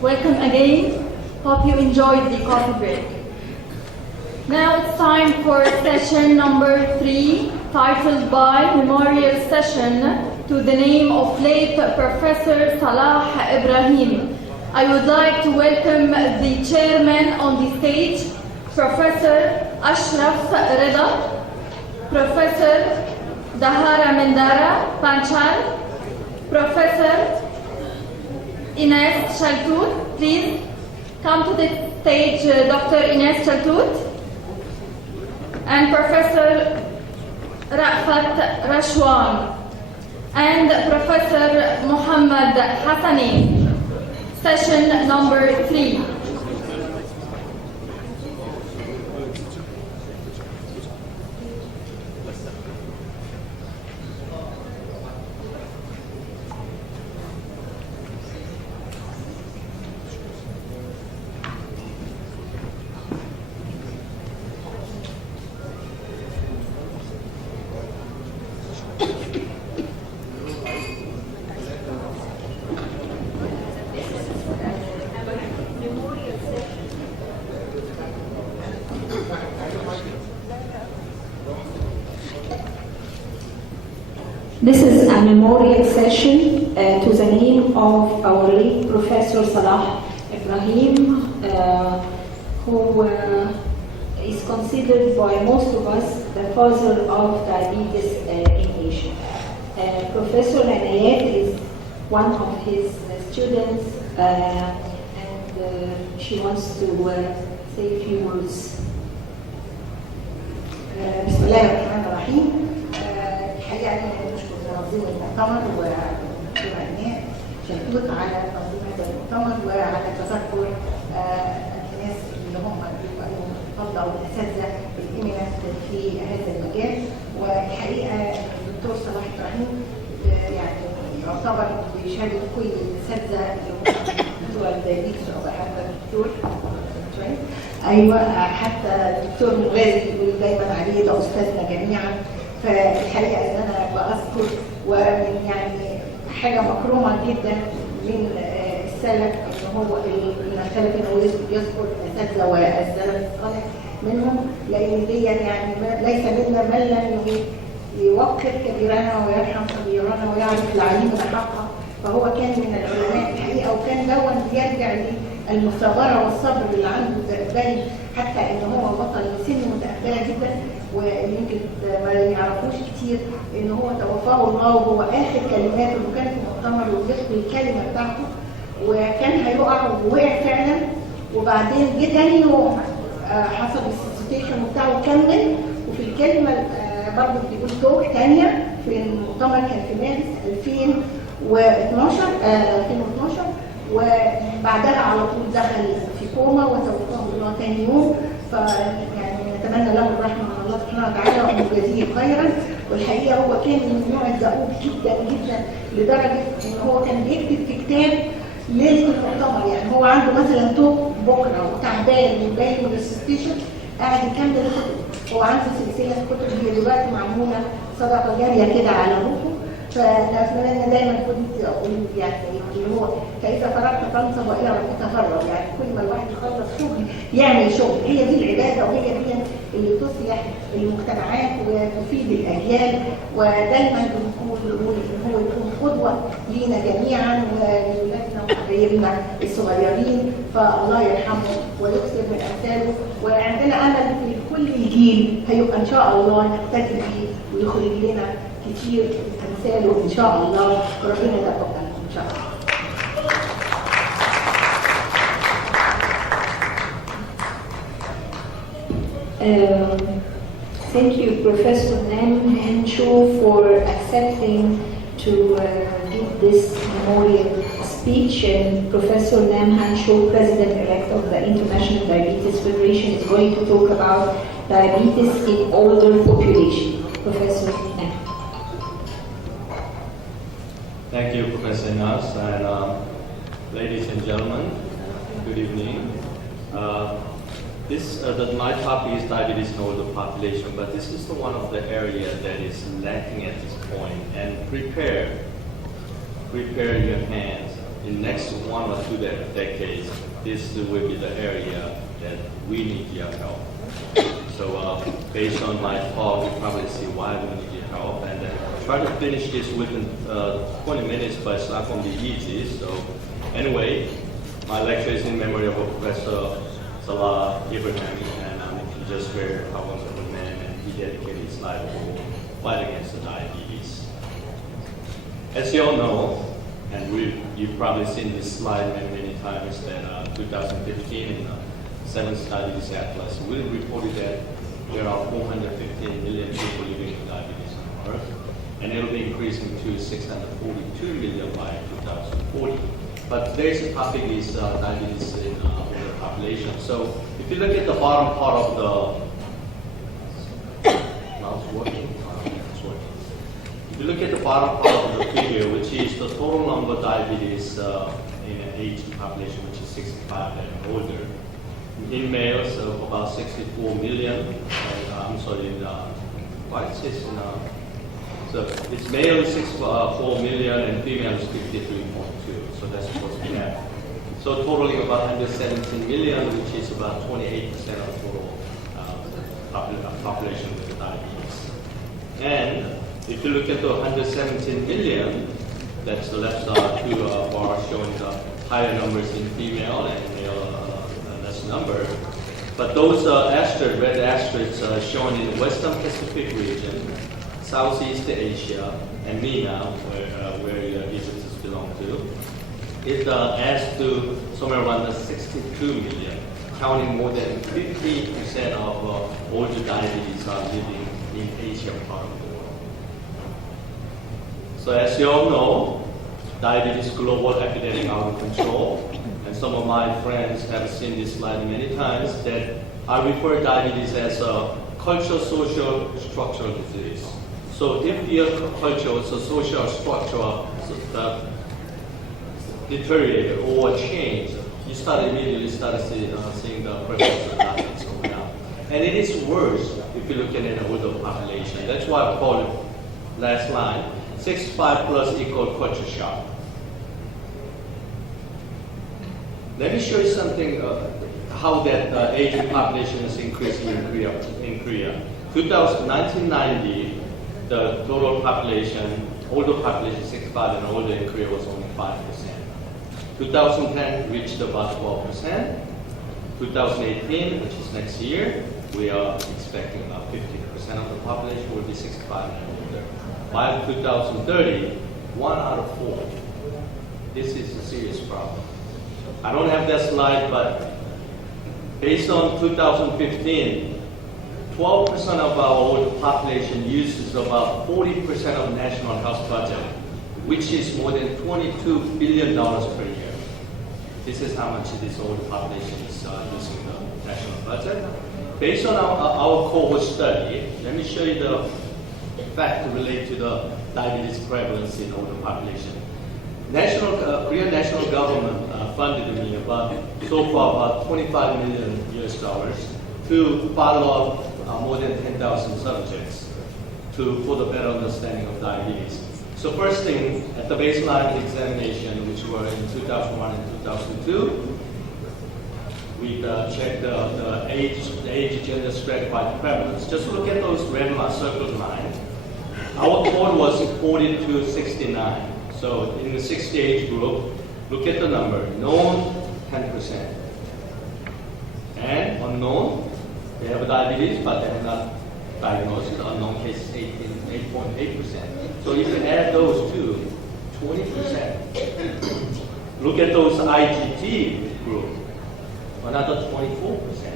Welcome again. Hope you enjoyed the coffee break. Now it's time for session number 3, titled by Memorial Session to the name of late Professor Salah Ibrahim. I would like to welcome the chairman on the stage, Professor Ashraf Reda, Professor Dahara Mendara Panchal, Professor Ines Shaltut. Please come to the stage, Dr. Ines Shaltut, and Professor Rafat Rashwan, and Professor Muhammad Hassani. Session number 3. This is a memorial session to the name of our late Professor Salah Ibrahim, who is considered by most of us the father of diabetes in Asia. Professor Anayat is one of his students, and she wants to say a few words. بسم الله الرحمن الرحيم. الحقيقة أنا بشكر منظمي المؤتمر ودكتورة إيناس شلتوت على تنظيم هذا المؤتمر وعلى تذكر الناس اللي هم بيبقوا الفضل أو الأساتذة الإيميننت في هذا المجال. والحقيقة الدكتور صلاح إبراهيم يعني يعتبر بيشارك كل الأساتذة بتوع الدايبيتس أو حتى الدكتور ايوه حتى الدكتور مغازي بيقول دايما عليه ده استاذنا جميعا. فالحقيقه ان انا بذكر ومن يعني حاجه مكرومه جدا من السلف ان هو السلف ان هو يذكر الاساتذه والسلف الصالح منهم، لان دي يعني ليس منا من لم يوقر كبيرنا ويرحم صغيرنا ويعرف العليم حقه. فهو كان من العلماء الحقيقه، وكان دون بيرجع المثابره والصبر اللي عنده باين، حتى ان هو بطل سن متاخره جدا ويمكن ما يعرفوش كتير ان هو توفاه الله وهو اخر كلماته وكان في مؤتمر وبيخطب الكلمه بتاعته وكان هيقع ووقع فعلا. وبعدين جه تاني يوم حصل السيتيشن بتاعه وكمل، وفي الكلمه برضه بيقول توك ثانيه في المؤتمر كان في مارس 2012 وبعدها على طول دخل في كوما وتوفاه الله ثاني يوم. فيعني نتمنى له الرحمه من الله سبحانه وتعالى وان يجازيه خيرا. والحقيقه هو كان من النوع الدؤوب جدا جدا لدرجه ان هو كان بيكتب في كتاب ليله المؤتمر. يعني هو عنده مثلا توك بكره وتعبان وجاي من الستيشن قاعد يكمل الكتب. هو عنده سلسله كتب هي دلوقتي معموله صدقه جاريه كده على روحه. فنتمنى ان دايما كنت اقول يعني اللي هو كيف فرغت تنصب والى ربك تفرغ. يعني كل ما الواحد يخلص شغل يعمل شغل. هي دي العباده وهي دي اللي تصلح المجتمعات وتفيد الاجيال. ودايما بنقول ان هو يكون قدوه لينا جميعا ولولادنا وحبايبنا الصغيرين. فالله يرحمه ويكثر من امثاله. وعندنا امل في كل جيل هيبقى ان شاء الله نقتدي بيه ويخرج لنا كتير امثاله ان شاء الله. وربنا يتقبل ان شاء الله. Thank you, Professor Nam Henshaw, for accepting to give this memorial speech. And Professor Nam Henshaw, President-elect of the International Diabetes Federation, is going to talk about diabetes in older population. Professor Nam. Thank you, Professor Nas, and ladies and gentlemen, good evening. My topic is diabetes in older population, but this is one of the areas that is lacking at this point. And prepare your hands in next 1 or 2 decades, this will be the area that we need your help. So based on my talk, you probably see why we need your help, and then try to finish this within 20 minutes, but it's not going to be easy. So anyway, my lecture is in memory of Professor Salah Ibrahim, and I'm just very humble of a man, and he dedicated his life to fight against the diabetes. As you all know, and you've probably seen this slide many times, that 2015 in the 7th Diabetes Atlas, we reported that there are 415 million people living with diabetes on Earth, and it'll be increasing to 642 million by 2040. But today's topic is diabetes in the population. So if you look at the bottom part of the mouse working. If you look at the bottom part of the figure, which is the total number of diabetes in an aged population, which is 65 and older, in males of about 64 million. So it's male is 64 million and female is 53.2. So that's supposed to be that. So totaling about 117 million, which is about 28% of total population with diabetes. And if you look at the 117 million, that's the left side, 2 bars showing the higher numbers in female and male less number. But those red asterisks are shown in the Western Pacific region, Southeast Asia, and MENA, where visitors belong to. It adds to somewhere around the 62 million, counting more than 50% of older diabetes are living in Asia part of the world. So as you all know, diabetes global epidemic out of control. And some of my friends have seen this slide many times, that I refer to diabetes as a cultural, social, structural disease. So if your cultural, so social, structural deteriorated or changed, you immediately start seeing the prevalence of diabetes go down. And it is worse if you look at an older population. That's why I call it, last line, 65 plus equal culture shock. Let me show you something, how that aging population is increasing in Korea. 1990, the total population, older population, 65 and older in Korea was only 5%. 2010 reached about 12%. 2018, which is next year, we are expecting about 50% of the population will be 65 and older. By 2030, 1 out of 4. This is a serious problem. I don't have that slide, but based on 2015, 12% of our old population uses about 40% of national health budget, which is more than $22 billion per year. This is how much this older population is using the national budget. Based on our cohort study, let me show you the fact related to the diabetes prevalence in older population. Korean national government funded me so far about $25 million to follow up more than 10,000 subjects for the better understanding of diabetes. So first thing, at the baseline examination, which were in 2001 and 2002, we checked the age, gender stratified prevalence. Just look at those red circled lines. Our code was 40 to 69. So in the 60 age group, look at the number. Known, 10%. And unknown, they have diabetes, but they're not diagnosed. Unknown cases, 8.8%. So if you add those two, 20%. Look at those IgG group, another 24%.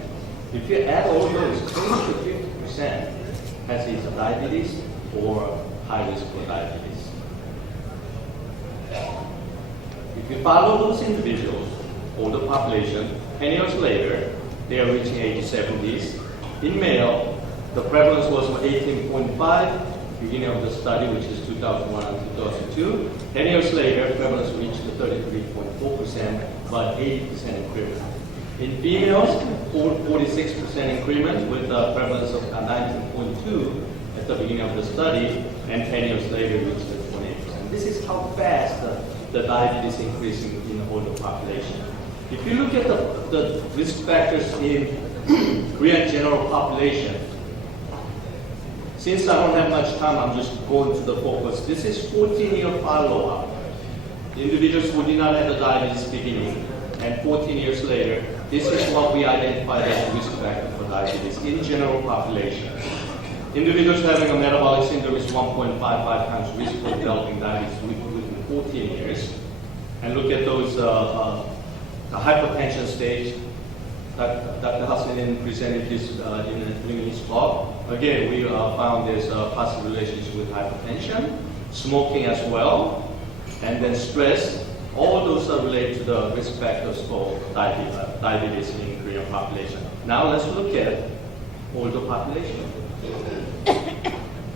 If you add all those, close to 50% has either diabetes or high risk for diabetes. If you follow those individuals, older population, 10 years later, they are reaching age 70s. In male, the prevalence was 18.5, beginning of the study, which is 2001 and 2002. 10 years later, prevalence reached 33.4%, but 80% increment. In females, 46% increment with a prevalence of 19.2 at the beginning of the study, and 10 years later reached 28%. This is how fast the the diabetes increasing in the older population. If you look at the risk factors in Korean general population, since I don't have much time, I'm just going to the focus. This is 14-year follow-up. Individuals who did not have the diabetes beginning, and 14 years later, this is what we identified as risk factor for diabetes in general population. Individuals having a metabolic syndrome is 1.55 times risk for developing diabetes within 14 years. And look at those, the hypertension stage. Dr. Hassanin presented this in his talk. Again, we found there's a positive relationship with hypertension, smoking as well, and then stress. All those are related to the risk factors for diabetes in Korean population. Now let's look at older population.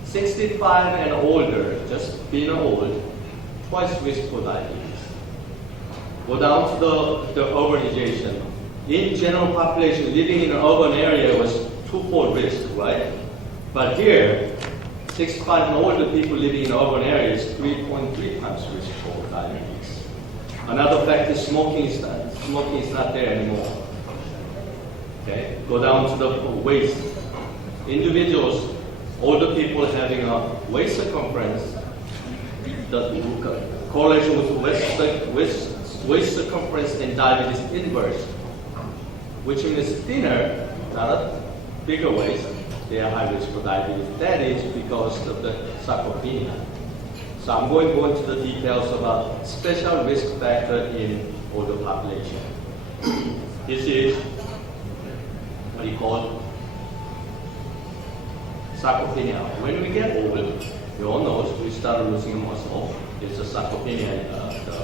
65 and older, just being old, twice risk for diabetes. Go down to the urbanization. In general population, living in an urban area was twofold risk, right? But here, 65 and older people living in urban areas, 3.3 times risk for diabetes. Another fact is smoking is not there anymore. Okay, go down to the waist. Individuals, older people having a waist circumference, the correlation with waist circumference and diabetes inverse, which means thinner, not a bigger waist, they are high risk for diabetes. That is because of the sarcopenia. So I'm going to go into the details about special risk factor in older population. This is what you call sarcopenia. When we get older, we all know we start losing muscle. It's a sarcopenia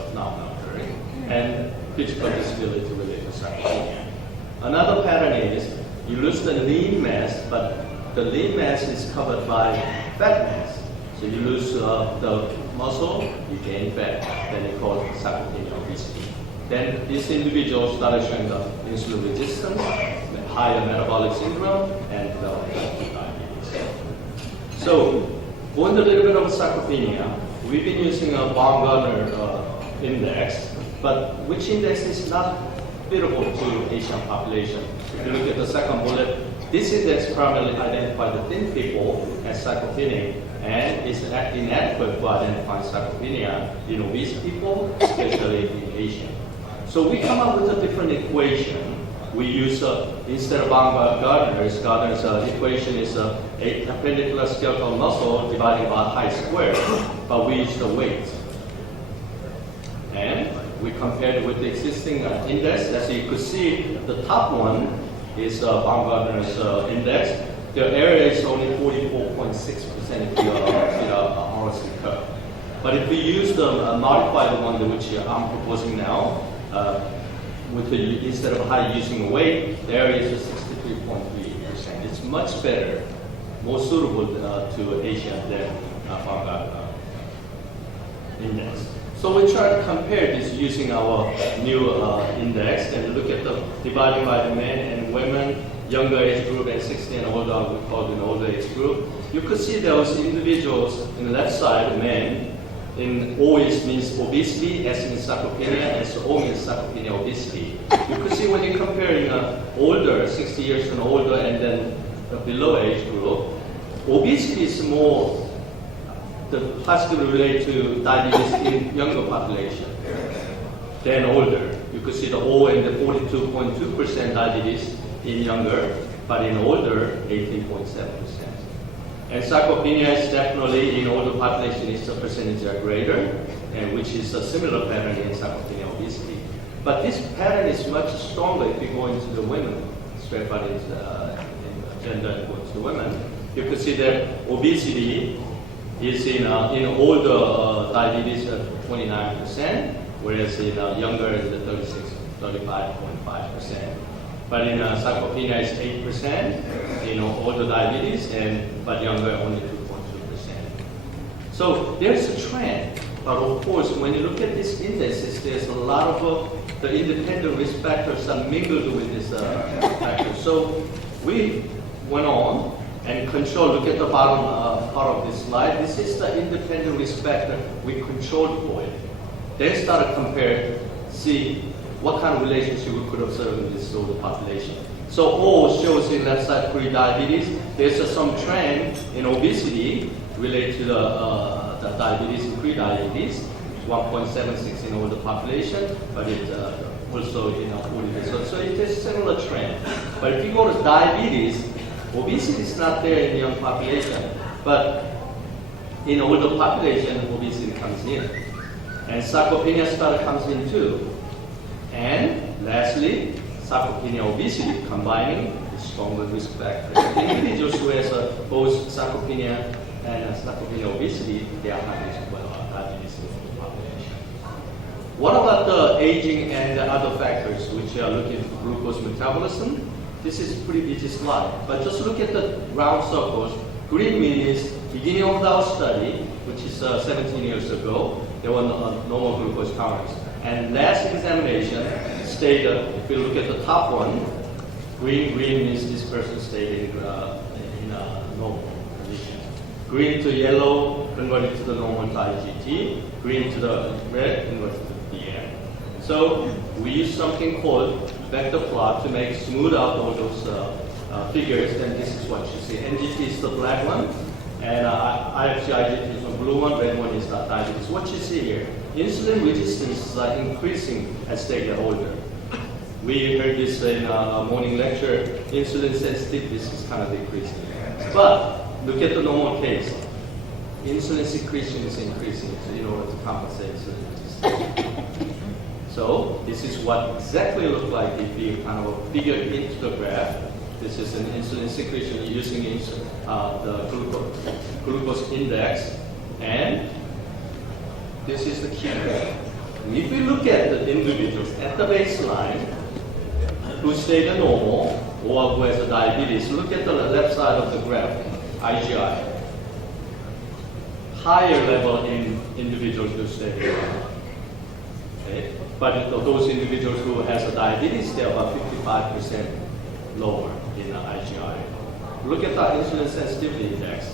phenomenon occurring, and physical disability related to sarcopenia. Another pattern is you lose the lean mass, but the lean mass is covered by fat mass. So you lose the muscle, you gain fat. Then you call it sarcopenia obesity. Then these individuals start showing the insulin resistance, higher metabolic syndrome, and diabetes. So, going a little bit of sarcopenia, we've been using a Baumgartner index, but which index is not suitable to Asian population. If you look at the second bullet, this index primarily identifies the thin people as sarcopenic and is inadequate for identifying sarcopenia in obese people, especially in Asian. So we come up with a different equation. We use, instead of Gardner's equation is a perpendicular skeletal muscle divided by height squared, but we use the weight. And we compared with the existing index. As you could see, the top one is Baumgartner's index. The area is only 44.6% if you are a RC curve. But if we use the modified one, which I'm proposing now, instead of high using weight, the area is 63.3%. It's much better, more suitable to Asia than Baumgartner index. So we try to compare this using our new index and look at the dividing by the men and women, younger age group and 60 and older, we call it an older age group. You could see those individuals in the left side, men, in O means obesity, S means sarcopenia, and so O means sarcopenia obesity. You could see when you're comparing older, 60 years and older, and then the below age group, obesity is more positively related to diabetes in younger population than older. You could see the O and the 42.2% diabetes in younger, but in older, 18.7%. And sarcopenia is definitely in older population is the percentage are greater, and which is a similar pattern in sarcopenia obesity. But this pattern is much stronger if you go into the women, straight out into gender and go to the women. You could see that obesity is in older diabetes at 29%, whereas in younger is at 35.5%. But in sarcopenia is 8%, older diabetes, but younger only 2.2%. So there's a trend, but of course, when you look at these indices, there's a lot of the independent risk factors are mingled with this factor. So we went on and look at the bottom part of this slide. This is the independent risk factor. We controlled for it. Then start to compare, see what kind of relationship we could observe in this older population. So O shows in left side pre-diabetes. There's some trend in obesity related to the diabetes and pre-diabetes. 1.76 in older population, but it also in older. So it is a similar trend. But if you go to diabetes, obesity is not there in the young population, but in older population, obesity comes in. And sarcopenia starter comes in too. And lastly, sarcopenia obesity combining is stronger risk factor. Individuals who has both sarcopenia and sarcopenia obesity, they are high risk for diabetes in the population. What about the aging and the other factors which are looking for glucose metabolism? This is a pretty busy slide, but just look at the round circles. Green means beginning of our study, which is 17 years ago, there were normal glucose counters. And last examination stayed, if you look at the top one, green means this person stayed in normal condition. Green to yellow, converted to the normal to IgG. Green to the red, converted to DM. So we use something called vector plot to make smooth out all those figures. Then this is what you see. NGT is the black one, and IFG IgT is the blue one. Red one is the diabetes. What you see here, insulin resistance is increasing as they get older. We heard this in a morning lecture. Insulin sensitivity is kind of decreasing. But look at the normal case. Insulin secretion is increasing in order to compensate insulin resistance. So this is what exactly look like if you kind of figure into the graph. This is an insulin secretion using the glucose index, and this is the key graph. If we look at the individuals at the baseline who stay the normal or who has a diabetes, look at the left side of the graph, IGI. Higher level in individuals who stay the normal. Okay? But those individuals who has a diabetes, they're about 55% lower in the IGI. Look at the insulin sensitivity index.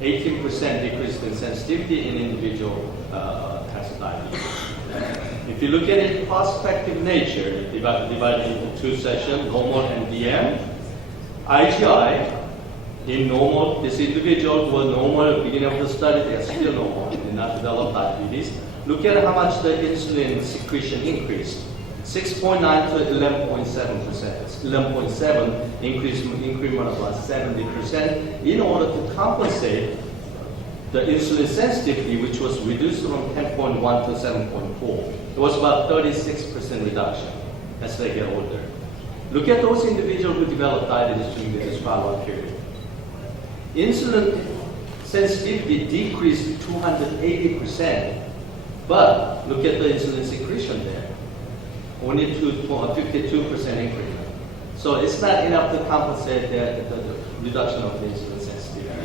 18% decrease in sensitivity in individual has a diabetes. If you look at it prospective nature, divided into two sections, normal and DM, IGI, in normal, this individual who are normal at the beginning of the study, they are still normal, they did not develop diabetes. Look at how much the insulin secretion increased. 6.9 to 11.7%. It's 11.7 increment of about 70% in order to compensate the insulin sensitivity, which was reduced from 10.1 to 7.4. It was about 36% reduction as they get older. Look at those individuals who develop diabetes during this follow-up period. Insulin sensitivity decreased 280%. But look at the insulin secretion there. Only 52% increment. So it's not enough to compensate the reduction of the insulin sensitivity.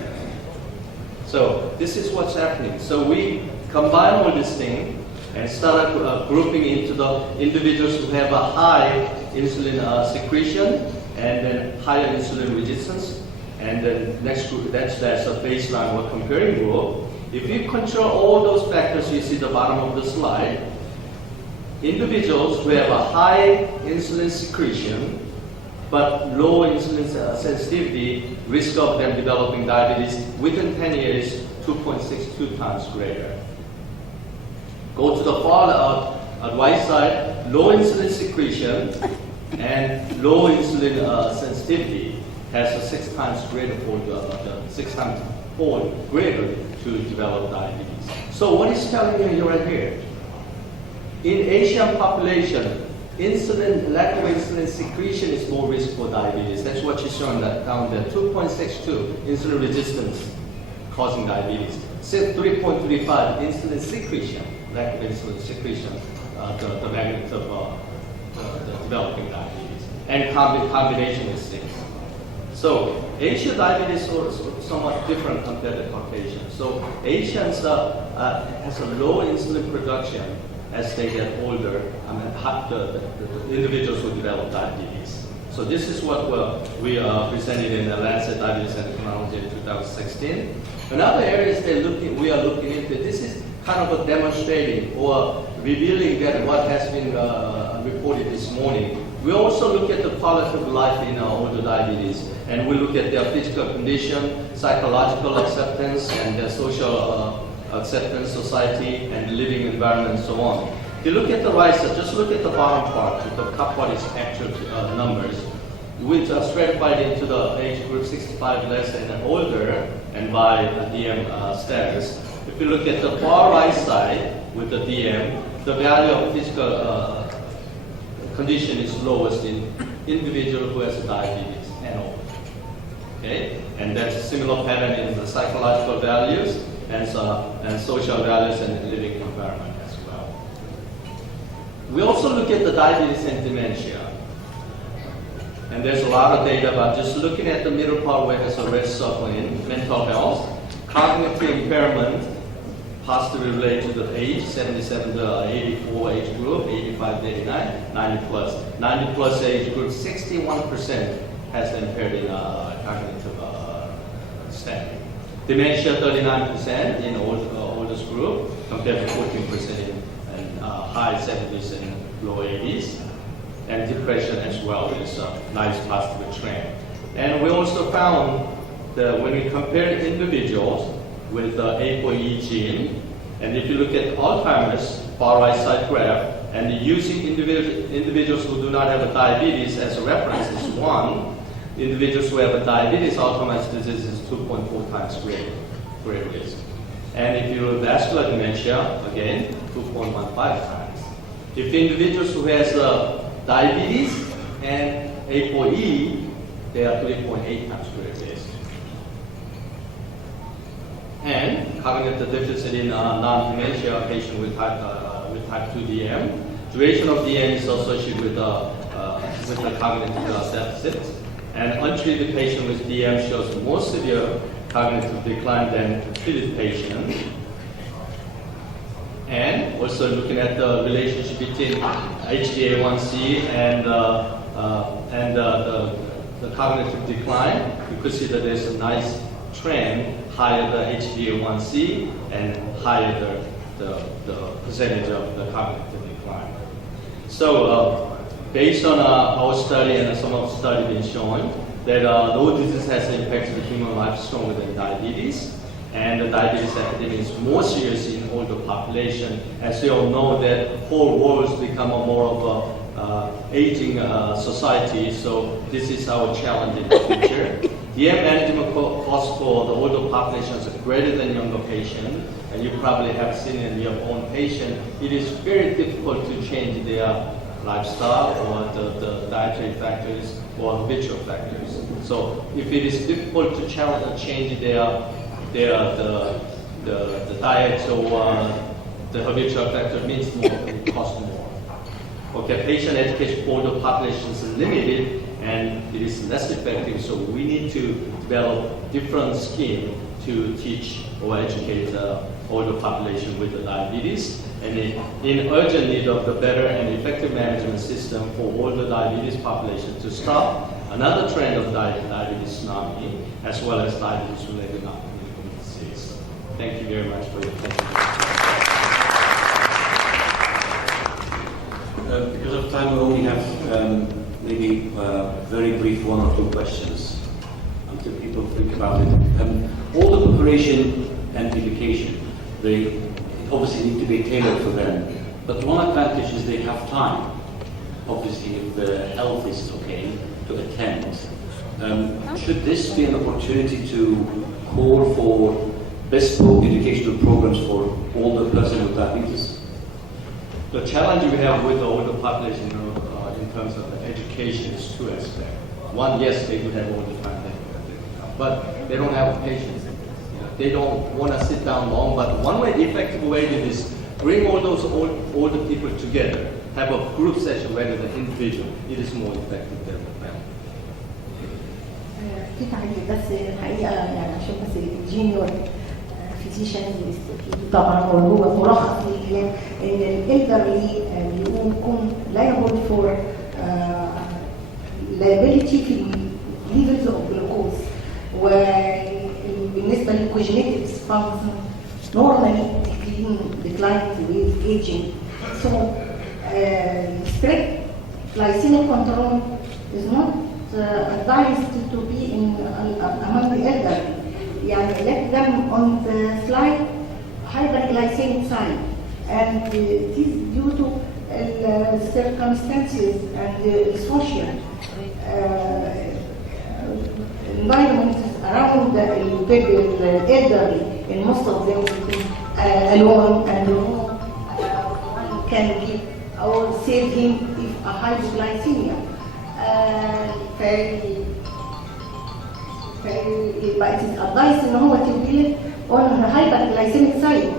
So this is what's happening. So we combine all this thing and start grouping into the individuals who have a high insulin secretion and then higher insulin resistance. And then next group, that's a baseline or comparing group. If you control all those factors you see at the bottom of the slide, individuals who have a high insulin secretion but low insulin sensitivity, risk of them developing diabetes within 10 years, 2.62 times greater. Go to the far right side, low insulin secretion and low insulin sensitivity has a 6 times greater greater to develop diabetes. So what is telling you right here? In Asian population, lack of insulin secretion is more risk for diabetes. That's what you shown down there. 2.62 insulin resistance causing diabetes. 3.35 insulin secretion, lack of insulin secretion, the magnitude of the developing diabetes, and combination with things. So Asia diabetes is somewhat different compared to Caucasian. So Asians has a low insulin production as they get older, the individuals who develop diabetes. So this is what we presented in the Lancet Diabetes Endocrinology in 2016. Another area is we are looking into. This is kind of a demonstrating or revealing that what has been reported this morning. We also look at the quality of life in older diabetes, and we look at their physical condition, psychological acceptance, and their social acceptance, society, and living environment, and so on. If you look at the right side, just look at the bottom part, the top part is actual numbers, which are stratified into the age group 65 less and older, and by DM status. If you look at the far right side with the DM, the value of physical condition is lowest in individual who has diabetes and older. Okay, and that's a similar pattern in the psychological values and social values and living environment as well. We also look at the diabetes and dementia. And there's a lot of data about just looking at the middle part where there's a red circle in mental health, cognitive impairment, positively related to the age, 77 to 84 age group, 85 to 89, 90 plus. 90 plus age group, 61% has impaired in cognitive standing. Dementia, 39% in oldest group, compared to 14% in high 70s and low 80s. And depression as well is a nice positive trend. And we also found that when we compared individuals with the ApoE gene, and if you look at Alzheimer's, far right side graph, and using individuals who do not have a diabetes as a reference is 1, individuals who have a diabetes, Alzheimer's disease is 2.4 times greater risk. And if you have vascular dementia, again, 2.15 times. If individuals who has diabetes and ApoE, they are 3.8 times greater risk. And cognitive deficit in non-dementia patient with type 2 DM. Duration of DM is associated with the cognitive deficit. And untreated patient with DM shows more severe cognitive decline than treated patient. And also looking at the relationship between HbA1c and the cognitive decline, you could see that there's a nice trend, higher the HbA1c and higher the percentage of the cognitive decline. So based on our study and some of the study been showing that no disease has impacted the human life stronger than diabetes. And the diabetes epidemic is more serious in older population. As we all know that whole world has become a more of a aging society, so this is our challenge in the future. DM management costs for the older populations are greater than younger patient, and you probably have seen in your own patient, it is very difficult to change their lifestyle or the dietary factors or habitual factors. So if it is difficult to change the diet or the habitual factor means more, it costs more. Okay, patient education for the population is limited and it is less effective, so we need to develop different scheme to teach or educate the older population with the diabetes, and in urgent need of the better and effective management system for older diabetes population to stop another trend of diabetes tsunami, as well as diabetes-related non-communicable disease. Thank you very much for your attention. Because of time, we only have maybe very brief 1 or 2 questions until people think about it. All the preparation and education, they obviously need to be tailored for them. But one advantage is they have time. Obviously, if the health is okay to attend. Should this be an opportunity to call for bespoke educational programs for older persons with diabetes? The challenge we have with the older population in terms of education is 2 aspects. One, yes, they do have all the time, but they don't have patience. They don't want to sit down long, but one way, the effective way is bring all those older people together, have a group session rather than individual. It is more effective than the family. في تعليق بس الحقيقه يعني عشان بس الجينيور فيزيشن طبعا هو ملخص للكلام ان الالدرلي بيكون liable for الليبيليتي في الليفلز اوف جلوكوز. وبالنسبه للكوجينيتيف فانكشن normally decline with aging. So strict glycemic control is not advised to be in among the elderly. يعني let them on the slight hyperglycemic side, and it is due to circumstances and social environment around the elderly, and most of them will be alone, and one can give or save him if a hypoglycemia. But it is advised in هو to be on the hyperglycemic side,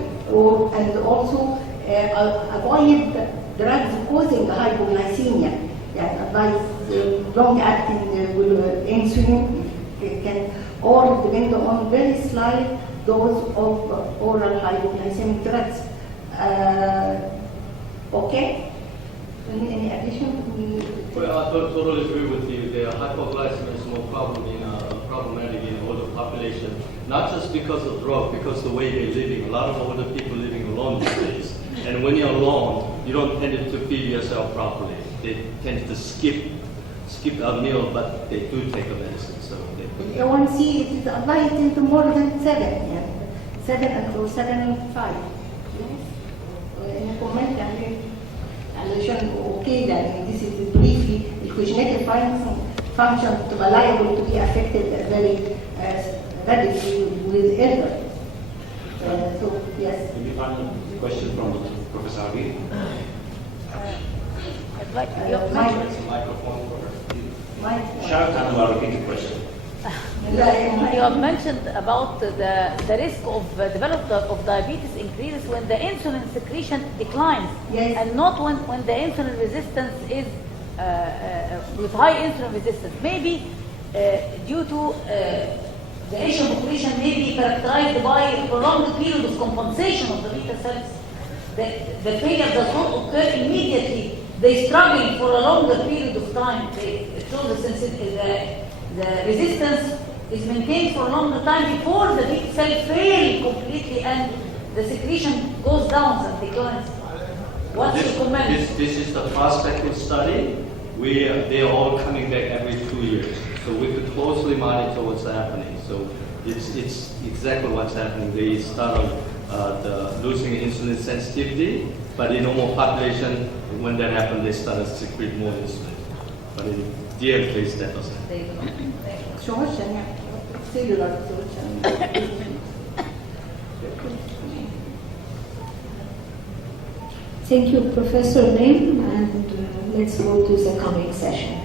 and also avoid drugs causing hypoglycemia. يعني advise long-acting insulin can, or depend on very slight dose of oral hypoglycemic drugs. Okay? Any addition? Well, I totally agree with you. The hypoglycemia is more problematic in older population, not just because of drug, because the way they're living. A lot of older people living alone these days. And when you're alone, you don't tend to feed yourself properly. They tend to skip a meal, but they do take a medicine. So they A1C, it is advised into more than 7, yeah. 7 or 7.5. Yes. Any comment علشان اوكي يعني this is briefly the cognitive function to be liable to be affected very rapidly with elder. So yes. Maybe final question from Professor Abi. I'd like to Microphone for her. Mike. Sharon Khan will repeat the question. You have mentioned about the risk of development of diabetes increases when the insulin secretion declines, Yes. and not when the insulin resistance is with high insulin resistance. Maybe due to the Asian population may be characterized by a prolonged period of compensation of the beta cells. The failure does not occur immediately. They struggle for a longer period of time. It shows the resistance is maintained for a longer time before the beta cell fail completely and the secretion goes down and declines. What's your comment? This is the prospective study. They are all coming back every 2 years. So we could closely monitor what's happening. So it's exactly what's happening. They start losing insulin sensitivity, but in normal population, when that happens, they start to secrete more insulin. But in DL case, that doesn't happen. Absorption, yeah. Cellular absorption. Thank you, Professor Lim, and let's go to the coming session.